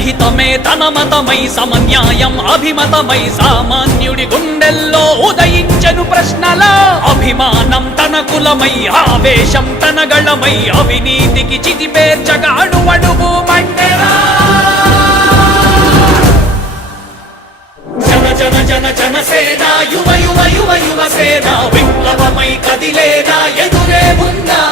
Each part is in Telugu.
జనహితమే తన మతమై సమన్యాయం అభిమతమై సామాన్యుడి గుండెల్లో ఉదయించెను ప్రశ్నల అభిమానం తన కులమై ఆవేశం తన గళమై అవినీతికి చితిపేర్చగా అడువడుగు మండెరా జన జన జన జనసేన యువ యువ యువ యువసేన విప్లవమై కదిలేనా ఎదురే ఉందా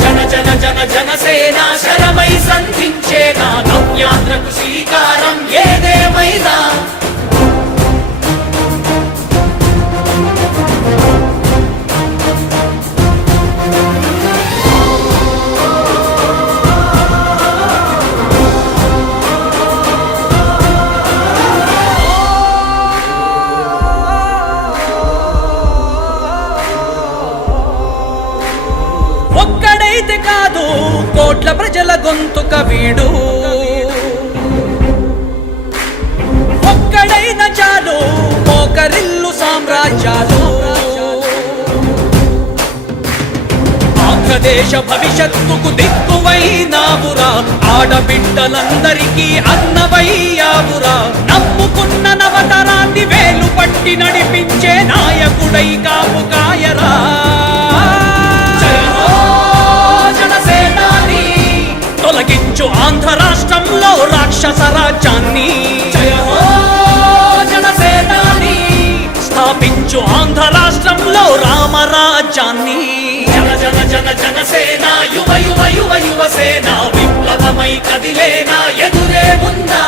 జన జన జన జనసేన శరమై సంధించేనా నవ్యాంధ్రకు శ్రీకారం ఏదేమైనా ఒక్కడైతే కాదు కోట్ల ప్రజల గొంతుక వీడు ఒక్కడైన చాలు మోకరిల్లు సామ్రాజ్యాలు ఆంధ్రదేశ భవిష్యత్తుకు దిక్కువైనావురా ఆడబిడ్డలందరికీ అన్నవయ్యావురా నమ్ముకున్న నవతరాన్ని వేలు పట్టి నడిపించే నాయకుడై కాపు కాయరా తొలగించు ఆంధ్ర రాష్ట్రంలో రాక్షస రాజ్యాన్ని జయ హో జనసేనాని స్థాపించు ఆంధ్ర రాష్ట్రంలో రామరాజ్యాన్ని జన జన జన జనసేన యువ యువ యువ యువసేన విప్లవమై కదిలేనా ఎదురే ఉందా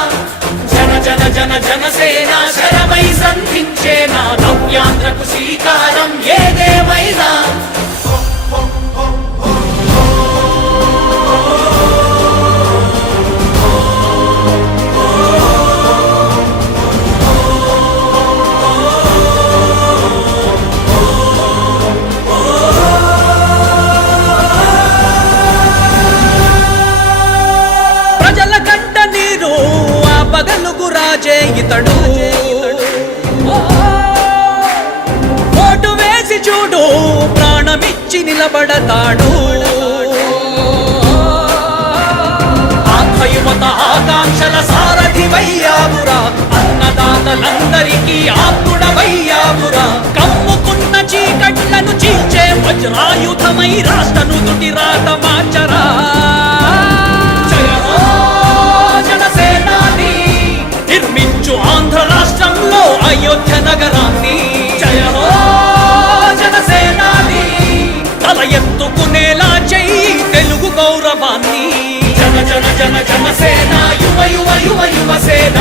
జన జన జన జనసేన శరమై సంధించేనా నవ్యాంధ్రకు శ్రీకారం ఏదేమైనా రాజే ఇతడు ఓటు వేసి చూడు ప్రాణమిచ్చి నిలబడతాడు ఆత్మయువత ఆకాంక్షల సారథివయ్యావురా అన్నదాతలందరికీ ఆత్ముడవయ్యావురా కమ్ముకున్న చీకట్లను చీల్చే వజ్రాయుధమై రాష్ట్రను తుటి రాత మార్చరా నిర్మించు ఆంధ్ర రాష్ట్రంలో అయోధ్య నగరాన్ని జయ హో జనసేనాని తల ఎత్తుకునేలా చెయ్యి తెలుగు గౌరవాన్ని జన జన జన జనసేన యువ యువ యువ యువసేన